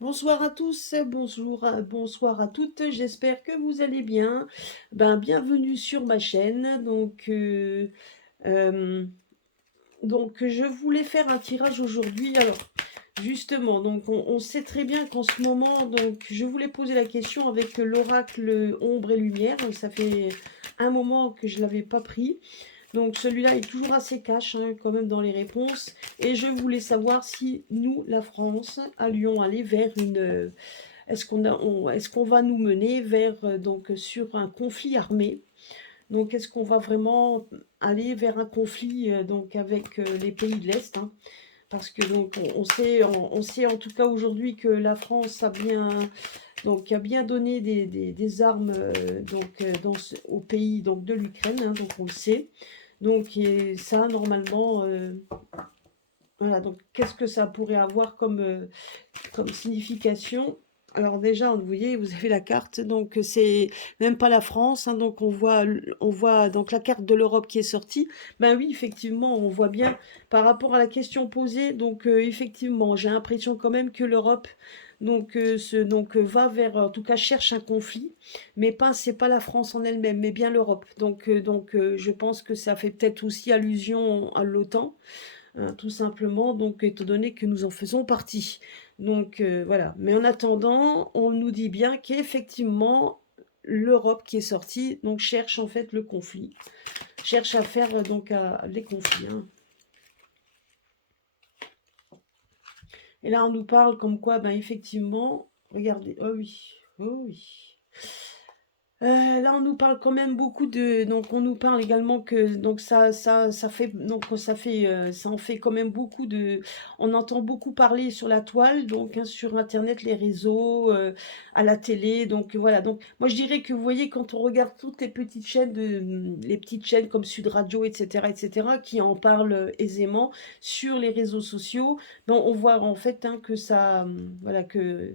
Bonsoir à tous, bonjour, bonsoir à toutes, j'espère que vous allez bien. Bienvenue sur ma chaîne. Euh, je voulais faire un tirage aujourd'hui. Alors, justement, on sait très bien qu'en ce moment, je voulais poser la question avec l'oracle ombre et lumière. Donc, ça fait un moment que je ne l'avais pas pris. Donc celui-là est toujours assez cash quand même dans les réponses. Et je voulais savoir si nous, la France, allions aller vers une... est-ce qu'on va nous mener vers sur un conflit armé? Donc est-ce qu'on va vraiment aller vers un conflit avec les pays de l'Est, hein? Parce que on sait en tout cas aujourd'hui que la France a bien donné des armes au pays de l'Ukraine, hein, donc on le sait. Et ça, normalement, voilà, donc qu'est-ce que ça pourrait avoir comme signification? Alors déjà, vous voyez, vous avez la carte, donc c'est même pas la France, hein, donc on voit donc la carte de l'Europe qui est sortie. Ben oui, effectivement, on voit bien par rapport à la question posée, effectivement, j'ai l'impression quand même que l'Europe va vers, en tout cas cherche un conflit, mais pas, c'est pas la France en elle-même, mais bien l'Europe. Je pense que ça fait peut-être aussi allusion à l'OTAN, hein, tout simplement, donc étant donné que nous en faisons partie. Voilà. Mais en attendant, on nous dit bien qu'effectivement, l'Europe qui est sortie cherche en fait le conflit, cherche à faire les conflits, hein. Et là, on nous parle comme quoi, ben effectivement, regardez, oh oui, oh oui. Là, on nous parle quand même beaucoup de, donc on nous parle également que ça fait ça en fait quand même beaucoup de, on entend beaucoup parler sur la toile, sur Internet, les réseaux, à la télé, donc voilà. Donc moi je dirais que vous voyez quand on regarde toutes les petites chaînes comme Sud Radio, etc., qui en parlent aisément sur les réseaux sociaux, donc on voit en fait que voilà que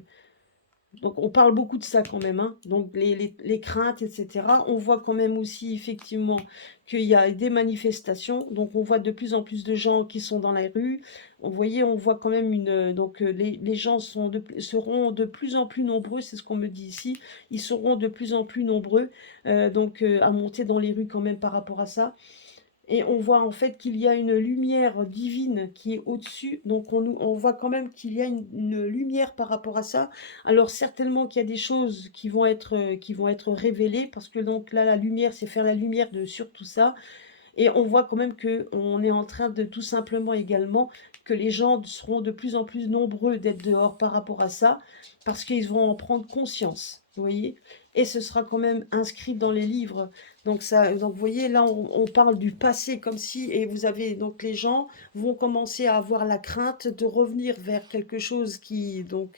donc on parle beaucoup de ça quand même, hein. Donc les craintes, etc. On voit quand même aussi effectivement qu'il y a des manifestations. Donc on voit de plus en plus de gens qui sont dans la rue. On voit quand même les gens seront de plus en plus nombreux, c'est ce qu'on me dit ici. Ils seront de plus en plus nombreux à monter dans les rues quand même par rapport à ça. Et on voit en fait qu'il y a une lumière divine qui est au-dessus. On voit quand même qu'il y a une lumière par rapport à ça. Alors certainement qu'il y a des choses qui vont être révélées, parce que donc là, la lumière, c'est faire la lumière sur tout ça. Et on voit quand même que on est en train de tout simplement également que les gens seront de plus en plus nombreux d'être dehors par rapport à ça, parce qu'ils vont en prendre conscience, vous voyez. Et ce sera quand même inscrit dans les livres. Donc vous voyez, là on parle du passé comme si, et vous avez donc les gens vont commencer à avoir la crainte de revenir vers quelque chose dont,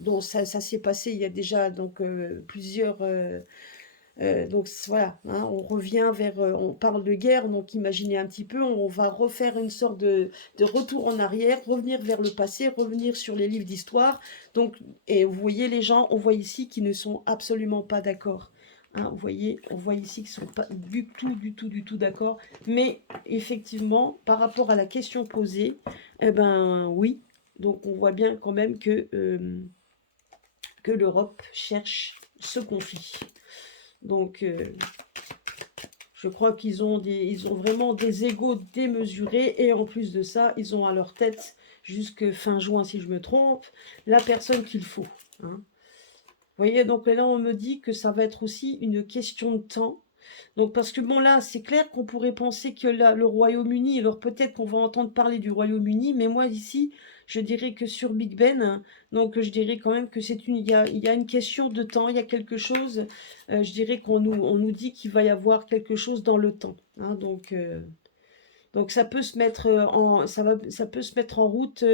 dont ça s'est passé il y a déjà plusieurs voilà, hein, on revient vers, on parle de guerre, donc imaginez un petit peu, on va refaire une sorte de retour en arrière, revenir vers le passé, revenir sur les livres d'histoire. Et vous voyez les gens, on voit ici qui ne sont absolument pas d'accord, hein. Vous voyez, on voit ici qu'ils ne sont pas du tout d'accord. Mais effectivement, par rapport à la question posée, eh ben oui, donc on voit bien quand même que l'Europe cherche ce conflit. Donc, je crois ils ont vraiment des égos démesurés, et en plus de ça, ils ont à leur tête, jusque fin juin si je me trompe, la personne qu'il faut, hein. Vous voyez, donc là on me dit que ça va être aussi une question de temps. Donc parce que bon là, c'est clair qu'on pourrait penser que là, le Royaume-Uni, alors peut-être qu'on va entendre parler du Royaume-Uni, mais moi ici, je dirais que sur Big Ben, hein, donc je dirais quand même que il y a une question de temps, il y a quelque chose, je dirais on nous dit qu'il va y avoir quelque chose dans le temps, hein. Donc ça peut se mettre ça peut se mettre en route,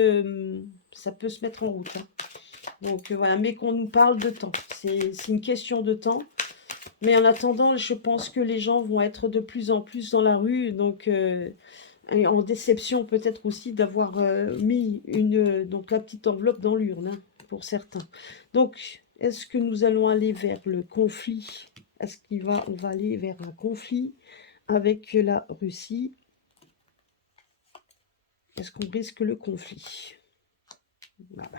ça peut se mettre en route, hein. Voilà, mais qu'on nous parle de temps, c'est une question de temps. Mais en attendant, je pense que les gens vont être de plus en plus dans la rue, et en déception peut-être aussi d'avoir mis la petite enveloppe dans l'urne, hein, pour certains. Donc, est-ce que nous allons aller vers le conflit? On va aller vers un conflit avec la Russie? Est-ce qu'on risque le conflit? Voilà.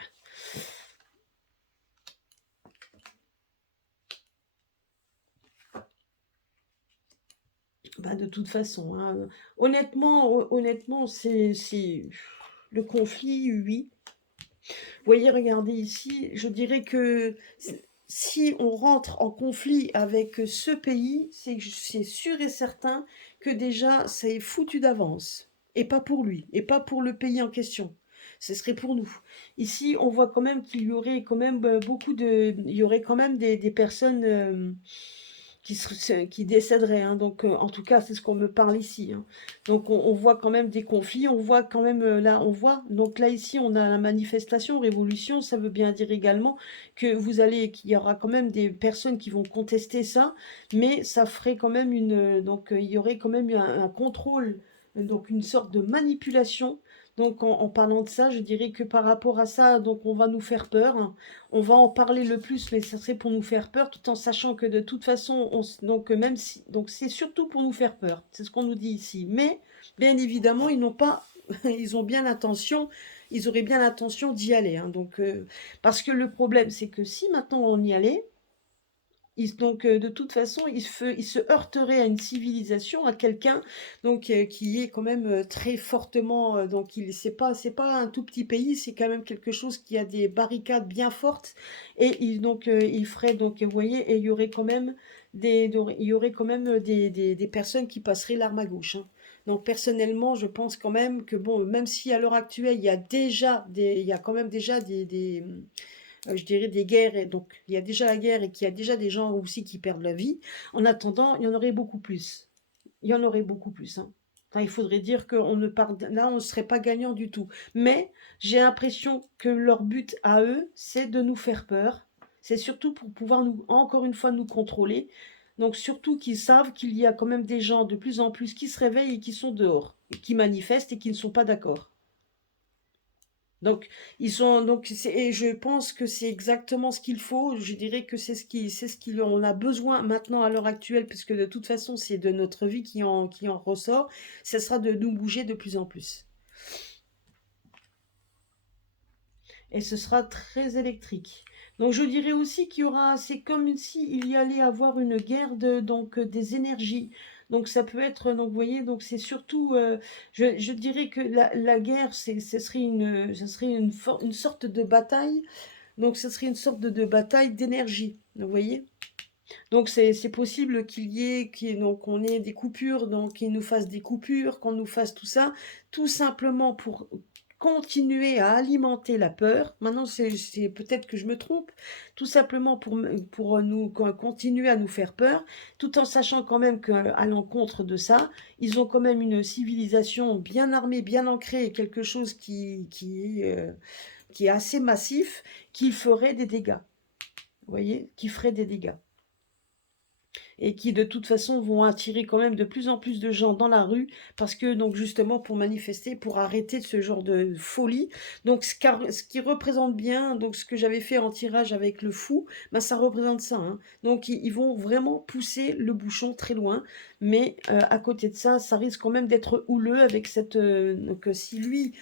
Bah, de toute façon, hein, honnêtement, c'est le conflit, oui. Vous voyez, regardez ici, je dirais que si on rentre en conflit avec ce pays, c'est sûr et certain que déjà, c'est foutu d'avance. Et pas pour lui, et pas pour le pays en question. Ce serait pour nous. Ici, on voit quand même qu'il y aurait quand même il y aurait quand même des personnes qui décéderaient, hein. Donc, en tout cas, c'est ce qu'on me parle ici, hein. Donc, on voit quand même des conflits, on voit quand même, là, on voit. Donc là, ici, on a la manifestation, révolution, ça veut bien dire également qu'il y aura quand même des personnes qui vont contester ça, mais ça ferait quand même donc, il y aurait quand même un contrôle, donc une sorte de manipulation. Donc, en parlant de ça, je dirais que par rapport à ça, donc on va nous faire peur, hein. On va en parler le plus, mais ça serait pour nous faire peur, tout en sachant que de toute façon, donc même si, donc c'est surtout pour nous faire peur. C'est ce qu'on nous dit ici. Mais bien évidemment, ils n'ont pas, ils ont bien l'intention, ils auraient bien l'intention d'y aller, hein. Donc, parce que le problème, c'est que si maintenant on y allait, donc, de toute façon, il se heurterait à une civilisation, à quelqu'un donc qui est quand même très fortement. Donc, c'est pas un tout petit pays, c'est quand même quelque chose qui a des barricades bien fortes. Et donc, il ferait, donc, vous voyez, et il y aurait quand même il y aurait quand même des personnes qui passeraient l'arme à gauche, hein. Donc, personnellement, je pense quand même que, bon, même si à l'heure actuelle, il y a quand même déjà je dirais des guerres, et donc il y a déjà la guerre et qu'il y a déjà des gens aussi qui perdent la vie. En attendant, il y en aurait beaucoup plus. Il y en aurait beaucoup plus, hein. Enfin, il faudrait dire qu'on ne part... là, on ne serait pas gagnant du tout. Mais j'ai l'impression que leur but à eux, c'est de nous faire peur. C'est surtout pour pouvoir nous, encore une fois, nous contrôler. Donc surtout qu'ils savent qu'il y a quand même des gens de plus en plus qui se réveillent et qui sont dehors, et qui manifestent et qui ne sont pas d'accord. Donc, et je pense que c'est exactement ce qu'il faut. Je dirais que c'est ce qu'on a besoin maintenant à l'heure actuelle, puisque de toute façon, c'est de notre vie qui en ressort. Ce sera de nous bouger de plus en plus. Et ce sera très électrique. Donc, je dirais aussi qu'il y aura, c'est comme s'il y allait avoir une guerre donc, des énergies. Donc, ça peut être, donc, vous voyez, donc c'est surtout, je dirais que la guerre, ce serait une sorte de bataille. Donc, ce serait une sorte de bataille d'énergie, vous voyez? Donc, c'est possible donc, qu'on ait des coupures, donc qu'ils nous fassent des coupures, qu'on nous fasse tout ça, tout simplement pour continuer à alimenter la peur. Maintenant, peut-être que je me trompe, tout simplement pour nous continuer à nous faire peur, tout en sachant quand même qu'à l'encontre de ça, ils ont quand même une civilisation bien armée, bien ancrée, quelque chose qui est assez massif, qui ferait des dégâts. Vous voyez, qui ferait des dégâts et qui de toute façon vont attirer quand même de plus en plus de gens dans la rue parce que donc justement pour manifester, pour arrêter ce genre de folie. Donc ce qui représente bien, donc ce que j'avais fait en tirage avec le fou, ben ça représente ça, hein. Donc ils vont vraiment pousser le bouchon très loin, mais à côté de ça, ça risque quand même d'être houleux avec cette donc si lui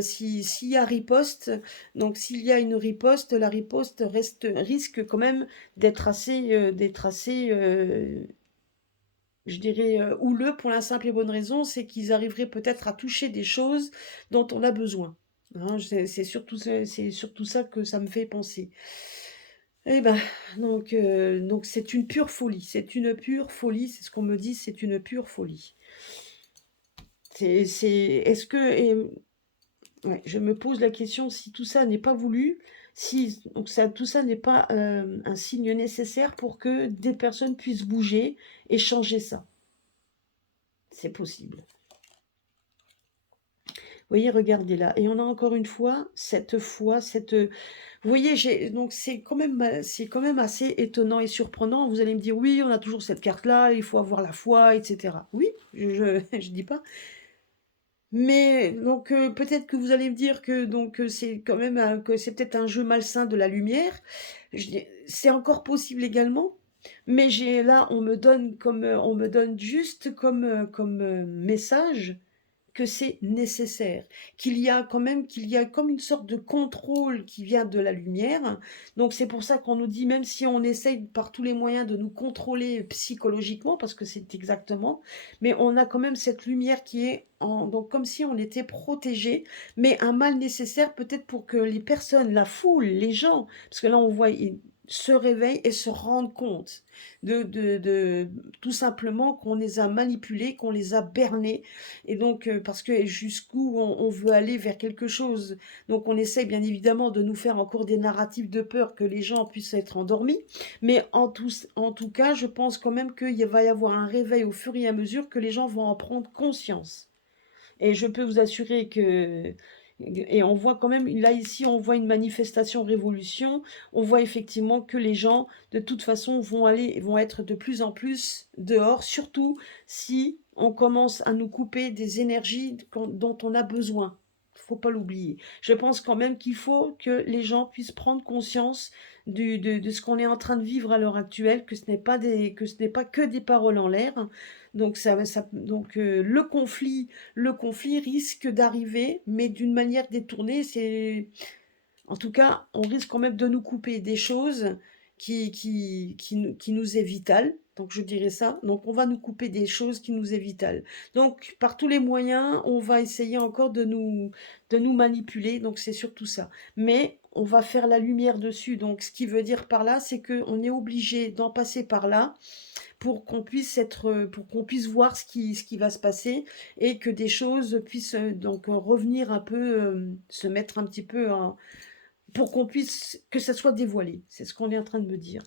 s'il y a riposte, donc s'il y a une riposte, la riposte risque quand même d'être assez, je dirais, houleux pour la simple et bonne raison, c'est qu'ils arriveraient peut-être à toucher des choses dont on a besoin. Hein, c'est surtout ça que ça me fait penser. Eh ben, donc c'est une pure folie. C'est une pure folie. C'est ce qu'on me dit. C'est une pure folie. Est-ce que, ouais, je me pose la question si tout ça n'est pas voulu, si donc tout ça n'est pas un signe nécessaire pour que des personnes puissent bouger et changer ça. C'est possible. Vous voyez, regardez là. Et on a encore une fois cette foi, vous voyez, donc c'est quand même assez étonnant et surprenant. Vous allez me dire, oui, on a toujours cette carte-là, il faut avoir la foi, etc. Oui, je dis pas. Mais donc peut-être que vous allez me dire que donc c'est quand même que c'est peut-être un jeu malsain de la lumière. C'est encore possible également. Mais là on me donne juste comme message que c'est nécessaire, qu'il y a comme une sorte de contrôle qui vient de la lumière. Donc c'est pour ça qu'on nous dit, même si on essaye par tous les moyens de nous contrôler psychologiquement, parce que c'est exactement, mais on a quand même cette lumière qui est donc comme si on était protégé, mais un mal nécessaire peut-être pour que les personnes, la foule, les gens, parce que là on voit, ils se réveillent et se rendent compte de tout simplement qu'on les a manipulés, qu'on les a bernés, et donc parce que jusqu'où on veut aller vers quelque chose, donc on essaie bien évidemment de nous faire encore des narratifs de peur que les gens puissent être endormis, mais en tout cas je pense quand même qu'il va y avoir un réveil au fur et à mesure que les gens vont en prendre conscience. Et je peux vous assurer que, et on voit quand même, là ici, on voit une manifestation révolution, on voit effectivement que les gens, de toute façon, vont être de plus en plus dehors, surtout si on commence à nous couper des énergies dont on a besoin. Faut pas l'oublier. Je pense quand même qu'il faut que les gens puissent prendre conscience de ce qu'on est en train de vivre à l'heure actuelle, que ce n'est pas que ce n'est pas que des paroles en l'air. Donc, le conflit risque d'arriver, mais d'une manière détournée. En tout cas, on risque quand même de nous couper des choses qui nous est vitales. Donc, je dirais ça. Donc, on va nous couper des choses qui nous est vitales. Donc, par tous les moyens, on va essayer encore de nous manipuler. Donc, c'est surtout ça. Mais on va faire la lumière dessus. Donc, ce qui veut dire par là, c'est qu'on est obligé d'en passer par là pour qu'on puisse voir ce qui va se passer et que des choses puissent donc revenir un peu, se mettre un petit peu pour qu'on puisse, que ça soit dévoilé. C'est ce qu'on est en train de me dire.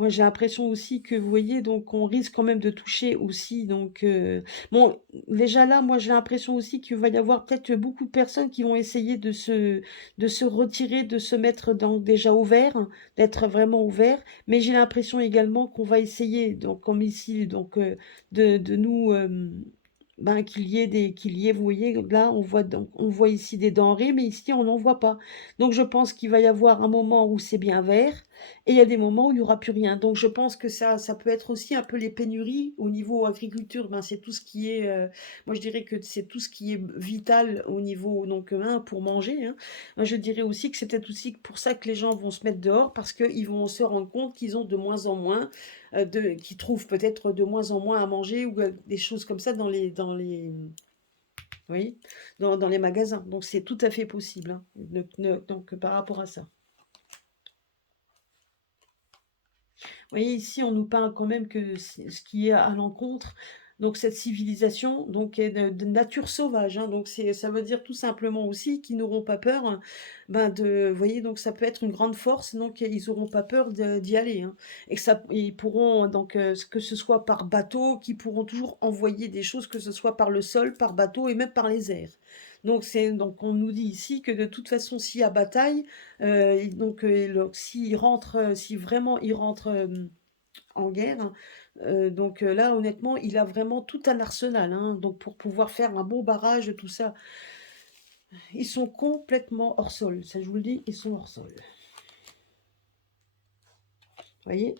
Moi, j'ai l'impression aussi que, vous voyez, donc on risque quand même de toucher aussi. Donc, bon, déjà là, moi, j'ai l'impression aussi qu'il va y avoir peut-être beaucoup de personnes qui vont essayer de se retirer, de se mettre déjà ouvert, hein, d'être vraiment ouvert. Mais j'ai l'impression également qu'on va essayer, donc comme ici, donc de nous, ben, qu'il y ait, vous voyez, là, on voit ici des denrées, mais ici, on n'en voit pas. Donc, je pense qu'il va y avoir un moment où c'est bien vert. Et il y a des moments où il n'y aura plus rien. Donc je pense que ça peut être aussi un peu les pénuries au niveau agriculture. Ben, c'est tout ce qui est, moi je dirais que c'est tout ce qui est vital au niveau donc pour manger. Hein. Moi, je dirais aussi que c'est peut-être aussi pour ça que les gens vont se mettre dehors parce qu'ils vont se rendre compte qu'ils ont de moins en moins, qu'ils trouvent peut-être de moins en moins à manger ou des choses comme ça oui, dans les magasins. Donc c'est tout à fait possible. Hein. Donc par rapport à ça. Vous voyez, ici, on nous parle quand même que ce qui est à l'encontre, donc cette civilisation, donc est de nature sauvage. Hein, donc ça veut dire tout simplement aussi qu'ils n'auront pas peur, hein, ben vous voyez, donc ça peut être une grande force, donc ils n'auront pas peur d'y aller. Hein, et que ils pourront, donc, que ce soit par bateau, qu'ils pourront toujours envoyer des choses, que ce soit par le sol, par bateau et même par les airs. Donc on nous dit ici que de toute façon, s'il y a bataille, s'il rentre, si vraiment il rentre en guerre, donc là, honnêtement, il a vraiment tout un arsenal, hein, donc pour pouvoir faire un bon barrage, tout ça. Ils sont complètement hors sol, ça je vous le dis, ils sont hors sol. Vous voyez?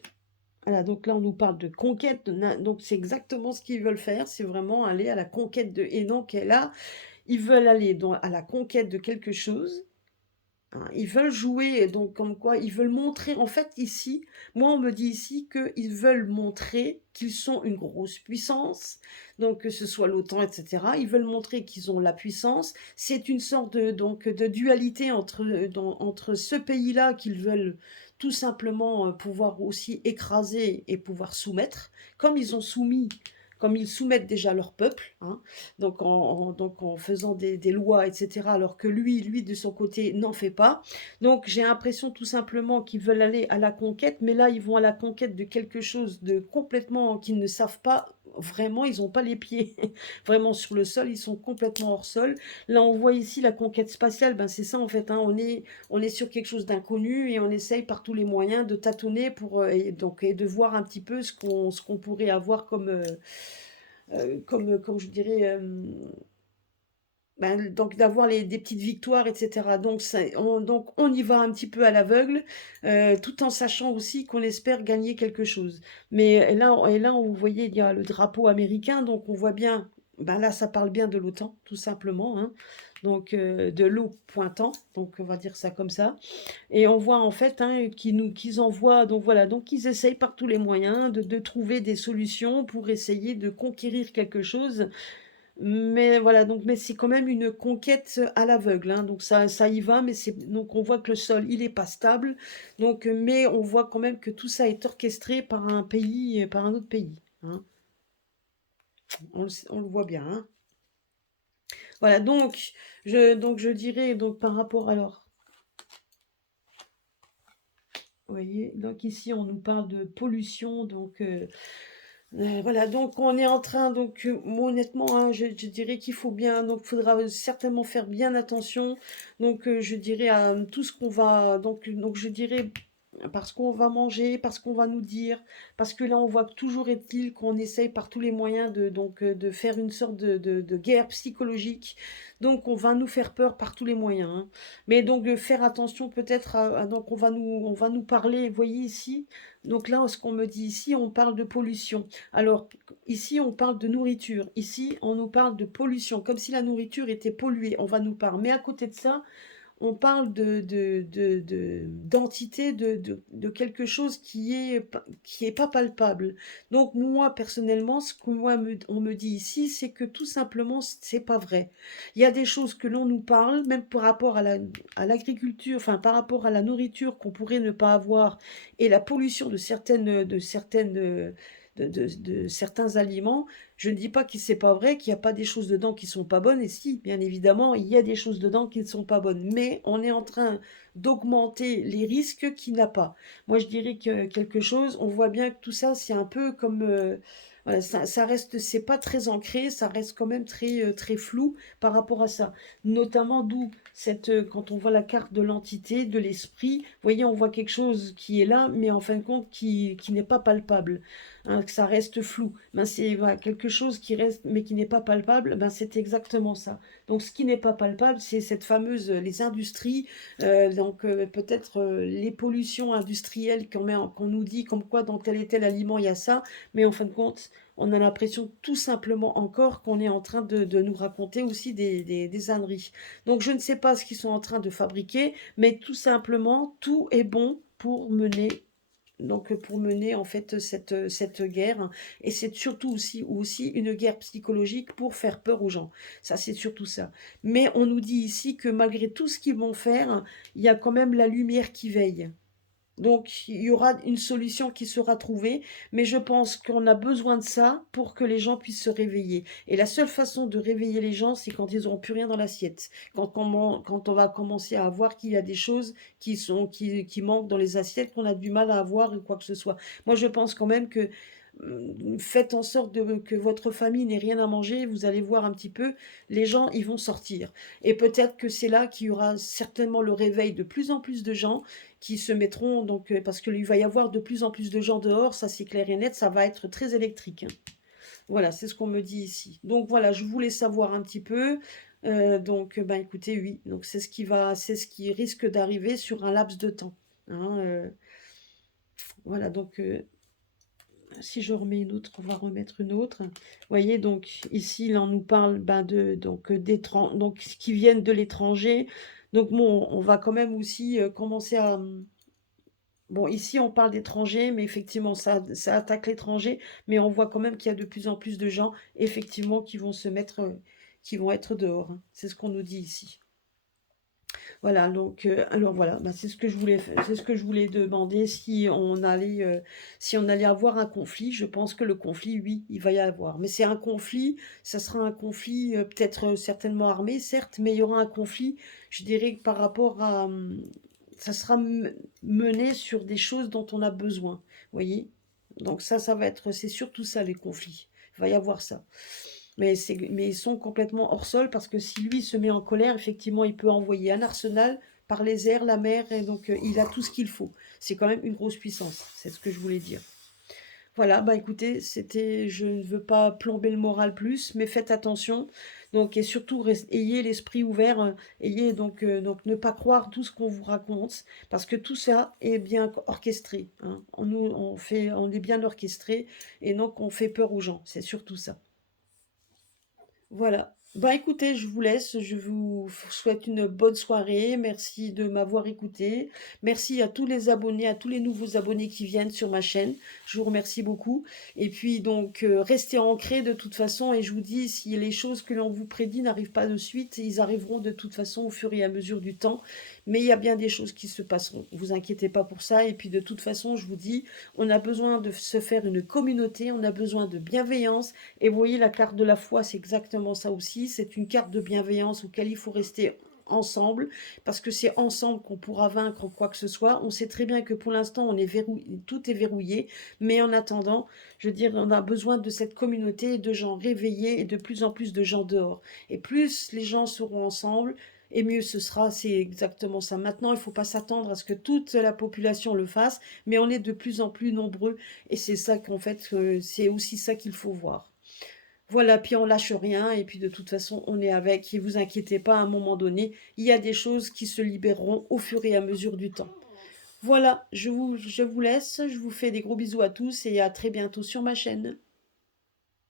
Voilà, donc là, on nous parle de conquête, donc c'est exactement ce qu'ils veulent faire, c'est vraiment aller à la conquête de... Et donc là, ils veulent aller à la conquête de quelque chose. Hein, ils veulent jouer, donc comme quoi ils veulent montrer, en fait ici, moi on me dit ici qu'ils veulent montrer qu'ils sont une grosse puissance, donc que ce soit l'OTAN, etc. Ils veulent montrer qu'ils ont la puissance. C'est une sorte de dualité entre ce pays-là qu'ils veulent tout simplement pouvoir aussi écraser et pouvoir soumettre, comme ils ont soumis comme ils soumettent déjà leur peuple, hein, donc en faisant des lois, etc., alors que lui, de son côté, n'en fait pas. Donc j'ai l'impression tout simplement qu'ils veulent aller à la conquête, mais là, ils vont à la conquête de quelque chose de complètement qu'ils ne savent pas vraiment, ils n'ont pas les pieds vraiment sur le sol, ils sont complètement hors sol. Là, on voit ici la conquête spatiale, ben c'est ça en fait, hein, on est sur quelque chose d'inconnu et on essaye par tous les moyens de tâtonner et de voir un petit peu ce qu'on pourrait avoir comme, comme je dirais, ben, donc d'avoir des petites victoires, etc. Donc on y va un petit peu à l'aveugle, tout en sachant aussi qu'on espère gagner quelque chose. Mais là, vous voyez, il y a le drapeau américain, donc on voit bien, ben là, ça parle bien de l'OTAN, tout simplement, hein. Donc de l'eau pointant, donc on va dire ça comme ça. Et on voit en fait hein, qu'ils envoient, donc voilà, donc ils essayent par tous les moyens de trouver des solutions pour essayer de conquérir quelque chose. Mais voilà, donc mais c'est quand même une conquête à l'aveugle, hein, donc ça y va, mais donc on voit que le sol il est pas stable, donc mais on voit quand même que tout ça est orchestré par un pays, par un autre pays, hein. On le voit bien, hein. Voilà, donc je dirais donc par rapport alors, vous voyez, donc ici on nous parle de pollution, donc voilà, donc on est en train, donc moi, honnêtement, hein, je dirais qu'il faut bien, donc faudra certainement faire bien attention. Donc je dirais à tout ce qu'on va, donc je dirais parce qu'on va manger, parce qu'on va nous dire, parce que là on voit que toujours est-il qu'on essaye par tous les moyens de faire une sorte de guerre psychologique. Donc on va nous faire peur par tous les moyens, hein. Mais donc de faire attention peut-être donc on va nous parler, vous voyez ici. Donc là, ce qu'on me dit ici, on parle de pollution. Alors, ici, on parle de nourriture. Ici, on nous parle de pollution, comme si la nourriture était polluée. On va nous parler. Mais à côté de ça, on parle d'entité, de quelque chose qui est pas palpable. Donc moi, personnellement, ce que on me dit ici, c'est que tout simplement, c'est pas vrai. Il y a des choses que l'on nous parle, même par rapport à l'agriculture, enfin par rapport à la nourriture qu'on pourrait ne pas avoir, et la pollution de certains aliments. Je ne dis pas que c'est pas vrai, qu'il n'y a pas des choses dedans qui sont pas bonnes, et si, bien évidemment, il y a des choses dedans qui ne sont pas bonnes, mais on est en train d'augmenter les risques qu'il n'a pas. Moi, je dirais que quelque chose, on voit bien que tout ça, c'est un peu comme, voilà, ça reste, c'est pas très ancré, ça reste quand même très flou par rapport à ça. Notamment d'où quand on voit la carte de l'entité, de l'esprit, vous voyez, on voit quelque chose qui est là, mais en fin de compte, qui n'est pas palpable, hein, que ça reste flou. Ben c'est voilà, quelque chose qui reste, mais qui n'est pas palpable, ben c'est exactement ça. Donc ce qui n'est pas palpable, c'est cette fameuse, les industries, peut-être les pollutions industrielles qu'on nous dit, comme quoi dans tel et tel aliment il y a ça, mais en fin de compte, on a l'impression tout simplement encore qu'on est en train de nous raconter aussi des âneries. Donc je ne sais pas ce qu'ils sont en train de fabriquer, mais tout simplement, tout est bon pour mener en fait cette guerre, et c'est surtout aussi une guerre psychologique pour faire peur aux gens. Ça, c'est surtout ça. Mais on nous dit ici que malgré tout ce qu'ils vont faire, il y a quand même la lumière qui veille. Donc, il y aura une solution qui sera trouvée, mais je pense qu'on a besoin de ça pour que les gens puissent se réveiller. Et la seule façon de réveiller les gens, c'est quand ils n'auront plus rien dans l'assiette. Quand on va commencer à voir qu'il y a des choses qui manquent dans les assiettes, qu'on a du mal à avoir ou quoi que ce soit. Moi, je pense quand même que faites en sorte que votre famille n'ait rien à manger, vous allez voir un petit peu, les gens, ils vont sortir. Et peut-être que c'est là qu'il y aura certainement le réveil de plus en plus de gens qui se mettront, donc, parce qu'il va y avoir de plus en plus de gens dehors, ça c'est clair et net, ça va être très électrique, hein. Voilà, c'est ce qu'on me dit ici. Donc voilà, je voulais savoir un petit peu. Donc, ben écoutez, oui, donc c'est ce qui risque d'arriver sur un laps de temps, hein, voilà, donc si je remets une autre, on va remettre une autre. Vous voyez, donc ici, là, on nous parle ben, donc, qui viennent de l'étranger. Donc bon, on va quand même aussi commencer à... Bon, ici, on parle d'étrangers, mais effectivement, ça attaque l'étranger, mais on voit quand même qu'il y a de plus en plus de gens, effectivement, qui vont être dehors, hein. C'est ce qu'on nous dit ici. Voilà, donc alors voilà, bah, c'est ce que je voulais demander si on allait avoir un conflit. Je pense que le conflit, oui, il va y avoir. Mais c'est un conflit, ça sera un conflit peut-être certainement armé, certes, mais il y aura un conflit, je dirais, par rapport à, ça sera mené sur des choses dont on a besoin, vous voyez? Donc ça va être, c'est surtout ça les conflits. Il va y avoir ça. Mais ils sont complètement hors sol parce que si lui se met en colère, effectivement, il peut envoyer un arsenal par les airs, la mer, et donc il a tout ce qu'il faut. C'est quand même une grosse puissance, c'est ce que je voulais dire. Voilà, bah, écoutez, c'était je ne veux pas plomber le moral plus, mais faites attention. Donc et surtout ayez l'esprit ouvert, ayez donc ne pas croire tout ce qu'on vous raconte, parce que tout ça est bien orchestré, hein. On est bien orchestré et donc on fait peur aux gens, c'est surtout ça. Voilà. Bah, écoutez, je vous laisse, je vous souhaite une bonne soirée. Merci de m'avoir écouté. Merci à tous les abonnés, à tous les nouveaux abonnés qui viennent sur ma chaîne. Je vous remercie beaucoup. Et puis donc, restez ancrés de toute façon. Et je vous dis, si les choses que l'on vous prédit n'arrivent pas de suite, ils arriveront de toute façon au fur et à mesure du temps. Mais il y a bien des choses qui se passeront. Vous inquiétez pas pour ça. Et puis de toute façon, je vous dis, on a besoin de se faire une communauté, on a besoin de bienveillance. Et vous voyez, la carte de la foi, c'est exactement ça aussi. C'est une carte de bienveillance auquel il faut rester ensemble, parce que c'est ensemble qu'on pourra vaincre quoi que ce soit. On sait très bien que pour l'instant, on est verrouillé, tout est verrouillé, mais en attendant, je veux dire, on a besoin de cette communauté de gens réveillés et de plus en plus de gens dehors. Et plus les gens seront ensemble, et mieux ce sera, c'est exactement ça. Maintenant, il ne faut pas s'attendre à ce que toute la population le fasse, mais on est de plus en plus nombreux, et c'est ça qu'en fait, c'est aussi ça qu'il faut voir. Voilà, puis on lâche rien, et puis de toute façon, on est avec, et vous inquiétez pas, à un moment donné, il y a des choses qui se libéreront au fur et à mesure du temps. Voilà, je vous laisse, je vous fais des gros bisous à tous, et à très bientôt sur ma chaîne.